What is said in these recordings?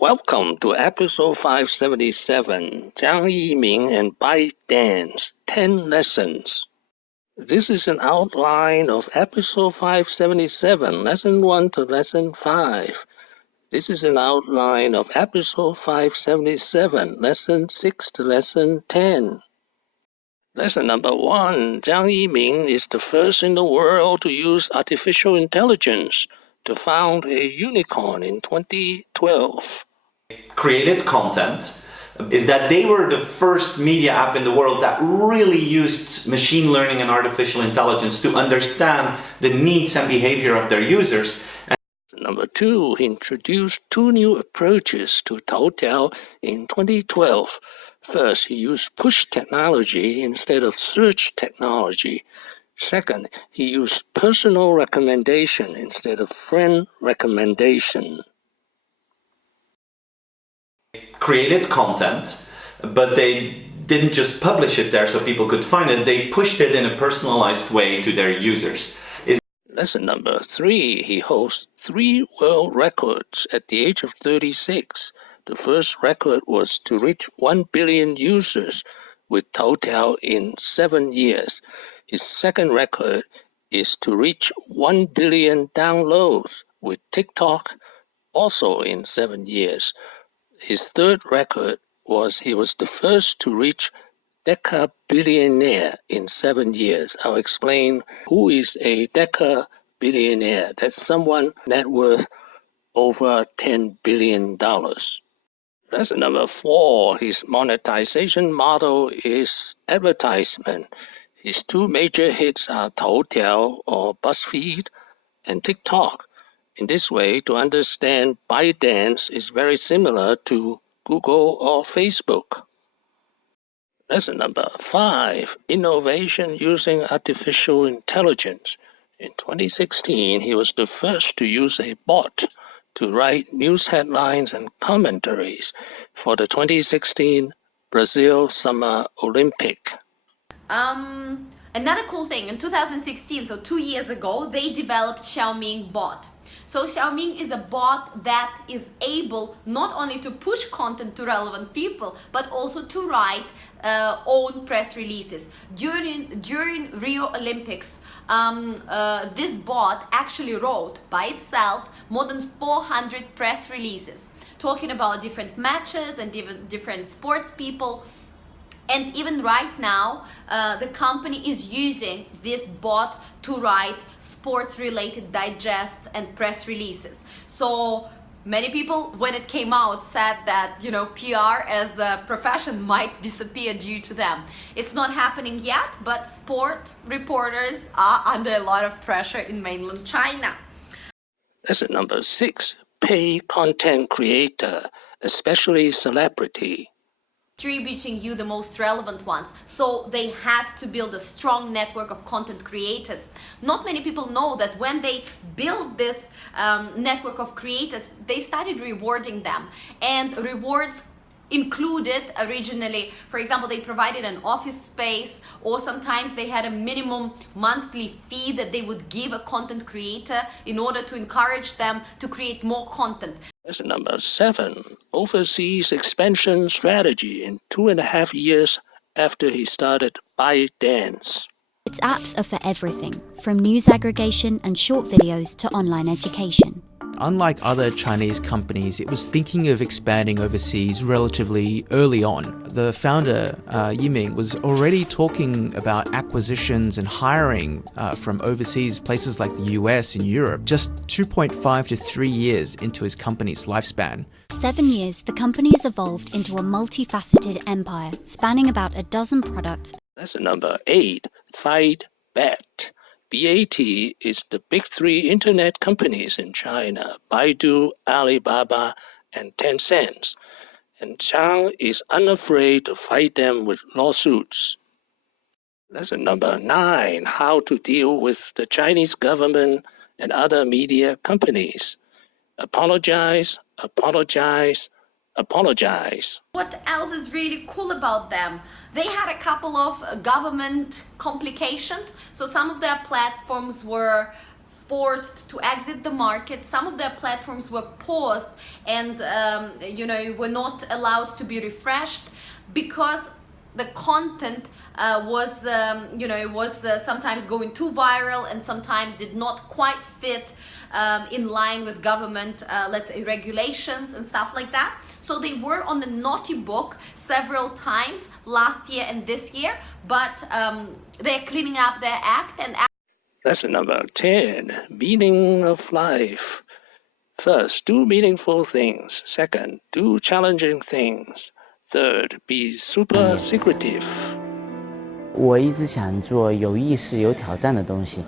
Welcome to episode 577, ZhangYiMing and ByteDance, 10 Lessons. This is an outline of episode 577, lesson 1 to lesson 5. This is an outline of episode 577, lesson 6 to lesson 10. Lesson number 1, ZhangYiMing is the first in the world to use artificial intelligence to found a unicorn in 2012. Created content is that they were the first media app in the world that really used machine learning and artificial intelligence to understand the needs and behavior of their users. Number 2, he introduced 2 new approaches to Toutiao in 2012. First, he used push technology instead of search technology. Second, he used personal recommendation instead of friend recommendation. Created content, but they didn't just publish it there so people could find it, they pushed it in a personalized way to their users. Lesson number 3, he holds 3 world records at the age of 36. The first record was to reach 1 billion users with Toutiao in 7 years. His second record is to reach 1 billion downloads with Tik Tok also in 7 years. His third record was he was the first to reach deca-billionaire in 7 years. I'll explain who is a deca-billionaire. That's someone net worth over $10 billion. Lesson number 4, his monetization model is advertisement. His 2 major hits are Toutiao or BuzzFeed and Tik Tok. In this way, to understand ByteDance is very similar to Google or Facebook. Lesson number 5, innovation using artificial intelligence. In 2016, he was the first to use a bot to write news headlines and commentaries for the 2016 Brazil Summer Olympic. Another cool thing, in 2016, so 2 years ago, they developed ZhangYiMing bot. So ZhangYiMing is a bot that is able not only to push content to relevant people, but also to write own press releases. During Rio Olympics, this bot actually wrote by itself more than 400 press releases, talking about different matches and different sports people. And even right now, the company is using this bot to write sports-related digests and press releases. So many people, when it came out, said that, PR as a profession might disappear due to them. It's not happening yet, but sport reporters are under a lot of pressure in mainland China. Lesson number 6, pay content creator, especially celebrity. Distributing you the most relevant ones. So they had to build a strong network of content creators. Not many people know that when they built this network of creators, they started rewarding them. And rewards included originally, for example, they provided an office space, or sometimes they had a minimum monthly fee that they would give a content creator in order to encourage them to create more content. Lesson number 7, overseas expansion strategy in 2.5 years after he started ByteDance. Its apps are for everything, from news aggregation and short videos to online education. Unlike other Chinese companies, it was thinking of expanding overseas relatively early on. The founder, Yiming, was already talking about acquisitions and hiring from overseas places like the US and Europe, just 2.5 to 3 years into his company's lifespan. 7 years, the company has evolved into a multifaceted empire, spanning about a dozen products. Lesson number 8, fight BAT. BAT is the big 3 internet companies in China, Baidu, Alibaba, and Tencents. And Zhang is unafraid to fight them with lawsuits. Lesson number 9, how to deal with the Chinese government and other media companies. Apologize, apologize, apologize. What else is really cool about them? They had a couple of government complications. So some of their platforms were forced to exit the market. Some of their platforms were paused and were not allowed to be refreshed because the content was sometimes going too viral and sometimes did not quite fit in line with government, let's say, regulations and stuff like that. So they were on the naughty book several times last year and this year, but they're cleaning up their act. And Lesson number 10, meaning of life. First, do meaningful things. Second, do challenging things. Third, be super secretive. 我一直想做有意识、有挑战的东西。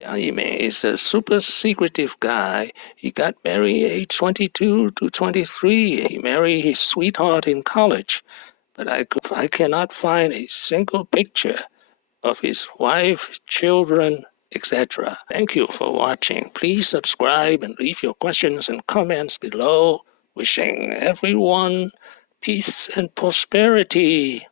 ZhangYiMing is a super secretive guy. He got married age 22 to 23. He married his sweetheart in college. But I cannot find a single picture of his wife, children, etc. Thank you for watching. Please subscribe and leave your questions and comments below. Wishing everyone peace and prosperity.